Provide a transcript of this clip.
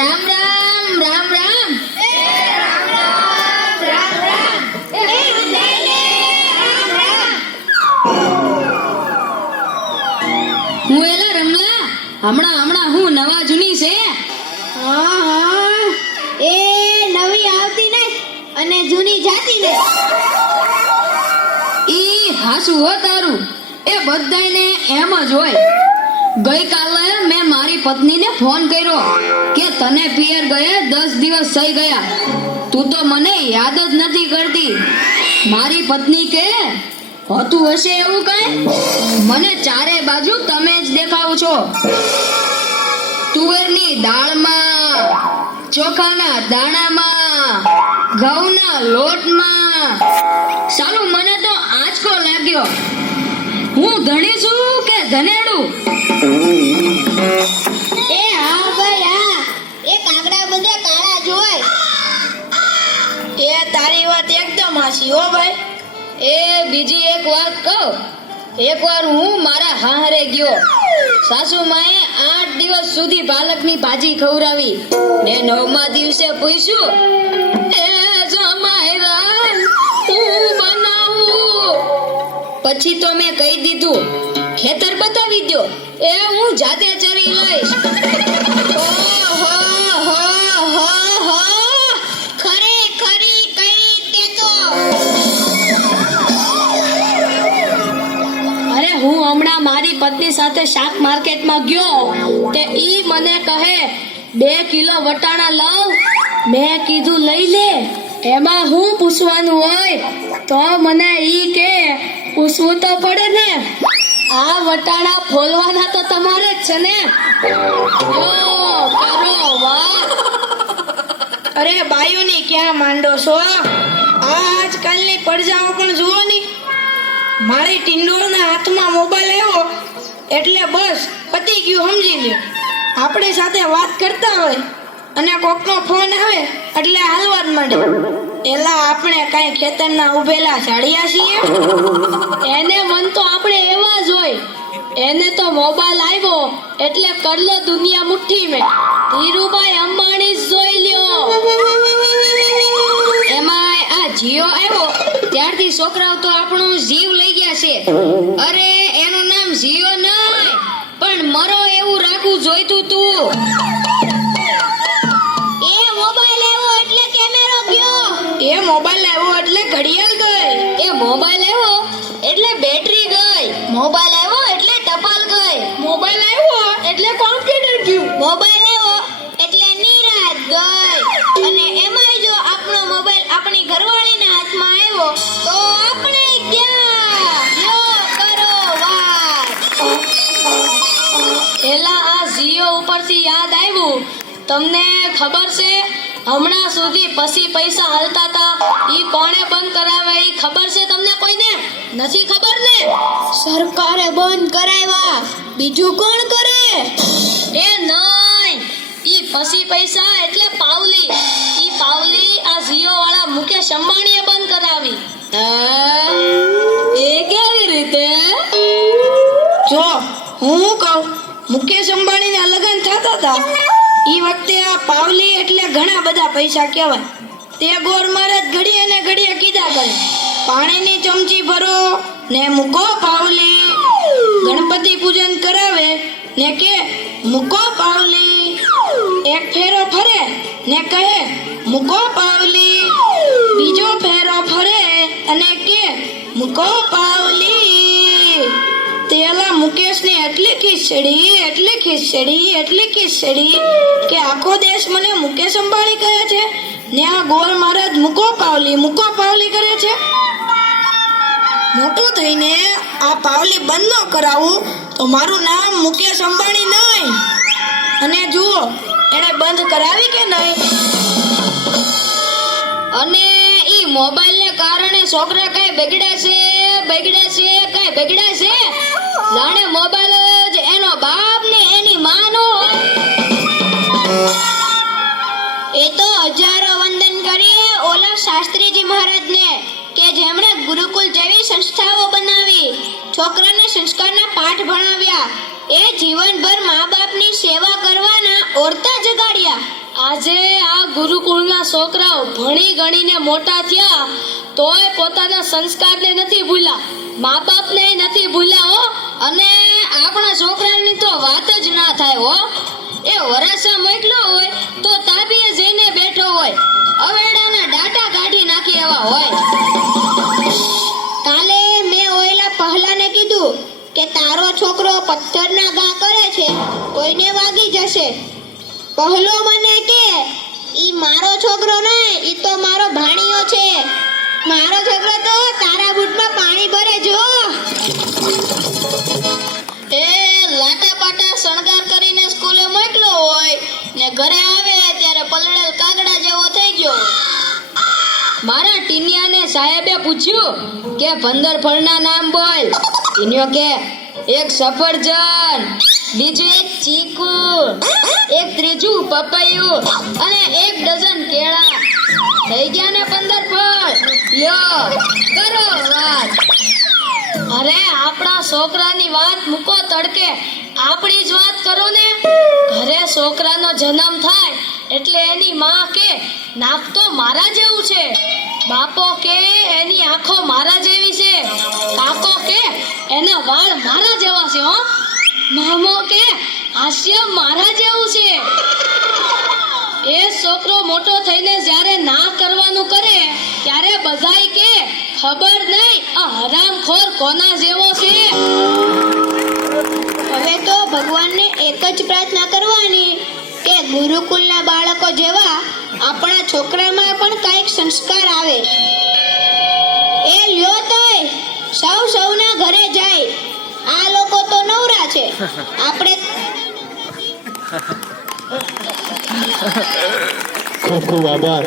રામ રામ રામ રામ. હું એલા રમલા હમણાં હું નવા જૂની છે. હા એ નવી આવતી નહીં અને જૂની જાતી નહીં. ઈ હાસુ હો તારું, એ બધાયને એમ જ હોય. ગઈકાલે મેં મારી પત્નીને ફોન કર્યો કે તને પિયર ગયે 10 દિવસ થઈ ગયા, તું તો મને યાદ જ નથી કરતી. મારી પત્ની કે હોતું હશે એવું કઈ, મને ચારે બાજુ તમે જ દેખાવ છો. તુવેરની દાળમાં, ચોખાના દાણામાં, ઘઉંના લોટમાં. સાલું મને તો આંચકો લાગ્યો. હું ધણી છું કે ધનેડું? એ હા ભાઈ હા, એ કાગડા બધે કાળા જ હોય. એ તારી વાત એકદમ હાચી હો ભાઈ. એ બીજી એક વાત કહું. એકવાર હું મારા હાહરે ગયો. સાસુ માએ 8 દિવસ સુધી પાલકની ભાજી ખવડાવી ને 9મા દિવસે પૂછ્યું, એ જમાઈરા હું બનાવું? પછી તો મેં કહી દીધું, ખેતર બતાવી દો, એ હું જાતે ચરી લઈશ. ખરી કઈ તે તો. અરે હું હમણાં મારી પત્ની સાથે શાક માર્કેટમાં ગયો તે ઈ મને કહે 2 કિલો વટાણા લાવ. મેં કીધું લઈ લે, એમાં હું પૂછવાનું હોય? તો મને ઈ કે પૂછવું તો પડે ને, આ વટાણા ફોલવાના તો તમારે જ છે ને. ઓ કરો વાહ. અરે બાયોની ક્યાં માંડો છો? આજકાલની પડજાઓ પણ જુઓ ની. મારી ટિંડોળના હાથમાં મોબાઈલ આવ્યો એટલે બસ પતી ગયું, સમજી લે. આપણી સાથે વાત કરતા હોય અને કોકનો ફોન આવે એટલે હાલવા જ માંડે. એલા આપણે કઈ ખેતરના ઉભેલા ઝાડિયા છીએ? એને મન તો આપણે એવા જ હોય. એને તો મોબાઈલ આવ્યો એટલે કરલો દુનિયા મુઠ્ઠી મેં. ધીરુભાઈ અંબાણી જ જોઈ લ્યો. એમાં આ જીઓ આવ્યો ત્યારથી છોકરાઓ તો આપણું જીવ લઈ ગયા છે. અરે એનું નામ જીઓ નહીં પણ મરો એવું રાખવું જોઈતું તું. એ મોબાઈલ આવ્યો એટલે કેમેરો ગયો. એ મોબાઈલ આવ્યો એટલે ઘડિયાળ ગઈ. એ મોબાઈલ આવ્યો એટલે બેટરી ગઈ. મોબાઈલ આવ્યો એટલે ટપાલ ગઈ. મોબાઈલ આવ્યો એટલે કોમ્પ્યુટર ગયું. મોબાઈલ આવ્યો એટલે નિરાત ગઈ. અને એમાંય જો આપણો મોબાઈલ આપણી ઘરવાળીના હાથમાં આવ્યો તો આપણે ગયા. યો કરો વાત. એલા આ જીઓ ઉપરથી યાદ આવ્યું, તમને ખબર છે હમણાં સુધી પછી પૈસા હાલતા હતા ઈ કોણે બંધ કરાવે? ઈ ખબર છે તમને કોઈને? નથી ખબર ને? સરકારે બંધ કરાવ્યા, બીજું કોણ કરે? એ નહીં, ઈ પછી પૈસા એટલે પાવલી. ઈ પાવલી આ જીઓ વાળા મુકેશ અંબાણીએ બંધ કરાવી. એ કેવી રીતે? જો હું કહું, મુકેશ અંબાણીના લગ્ન થતા હતા ઈ વખતે આ પાવલી એટલે ઘણા બધા પૈસા કહેવાય. તે ગોર મહારાજ ઘડીએ ને ઘડીએ કીધા કરે, પાણીની ચમચી ભરો ને મૂકો પાવલી. ગણપતિ પૂજન કરાવે ને કે મૂકો પાવલી. એક ફેરો ફરે ને કહે મૂકો પાવલી. બીજો ફેરો ફરે અને કે મૂકો પાવલી. તેલા મુકેશની એટલી ખીચડી કે આખો દેશ મને મુકેશ અંબાણી કહે છે ને આ ગોર મહારાજ મૂકો પાવલી કરે છે. મોટું થઈને આ પાવલી બંધ ન કરાવું તો મારું નામ મુકેશ અંબાણી નહીં. અને જુઓ એને બંધ કરાવી કે નહીં. અને ઈ મોબાઈલને કારણે છોકરા કઈ બગડ્યા છે. જાણે મોબાઈલ જ એનો બાપ ને એની માં નો હોય. એ તો હજારો વંદન કરીએ ઓલા શાસ્ત્રીજી મહારાજને કે જેમણે ગુરુકુલ જેવી સંસ્થાઓ બનાવી, છોકરાને સંસ્કારના પાઠ ભણાવ્યા, એ જીવનભર મા બાપની સેવા કરવાના ઓરતા જગાડ્યા. આજે આ ગુરુકુળના છોકરાઓ ભણી ગણીને મોટા થયા તોય પોતાના સંસ્કારને નથી ભૂલ્યા, મા બાપને નથી ભૂલ્યા હો. અને આપણા છોકરાની તો વાત જ ના થાય હો. એ વરાસા મોકલ્યો હોય તો તાબીએ જઈને બેઠો હોય, અવેડાના ડાટા કાઢી નાખી એવા હોય. કાલે મેં ઓયલા પહલાને કીધું કે તારો છોકરો પથ્થરના ઘા કરે છે, કોઈને વાગી જશે. પહલો મને કે ઈ મારો છોકરો નહીં, ઈ તો મારો ભાણિયો છે. મારો છોકરો તો તારા બૂટમાં પાણી ભરે જો. એ લાટા પાટા શણગાર કરીને સ્કૂલે મોકલો હોય ને ઘરે આવે ત્યારે પલળેલ કાગડા જેવો થઈ ગયો. મારા ટીનિયાને સાહેબે પૂછ્યું કે 15 ફળના નામ બોલ. ટીનિયો કે એક સફરજન, બીજું એક ચીકુ, એક ત્રીજું પપૈયું અને 1 ડઝન કેળા. થઈ ગયા ને 15 ફળ. લ્યો કરો વાત. અરે આપણા છોકરાની વાત મૂકો તડકે, આપણી જ વાત કરો ને. ઘરે છોકરાનો જન્મ થાય એટલે એની માં કે નાક તો મારા જેવું છે, બાપો કે એની આંખો મારા જેવી છે, કાકો કે એના વાળ મારા જેવા છે હો, મામો કે હાસ્ય મારા જેવું છે. એ છોકરો મોટો થઈને જ્યારે ના કરવાનું કરે ત્યારે બધાય કે ખબર નહીં આ હરામખોર કોના જેવો છે. હવે તો ભગવાનને એક જ પ્રાર્થના કરવાની કે ગુરુકુલના બાળકો જેવા આપણા છોકરામાં પણ કાંઈક સંસ્કાર આવે. એ લ્યો તોય સૌના ઘરે જાય. આ લોકો તો નવરા છે, આપણે ખૂબ ખૂબ આભાર.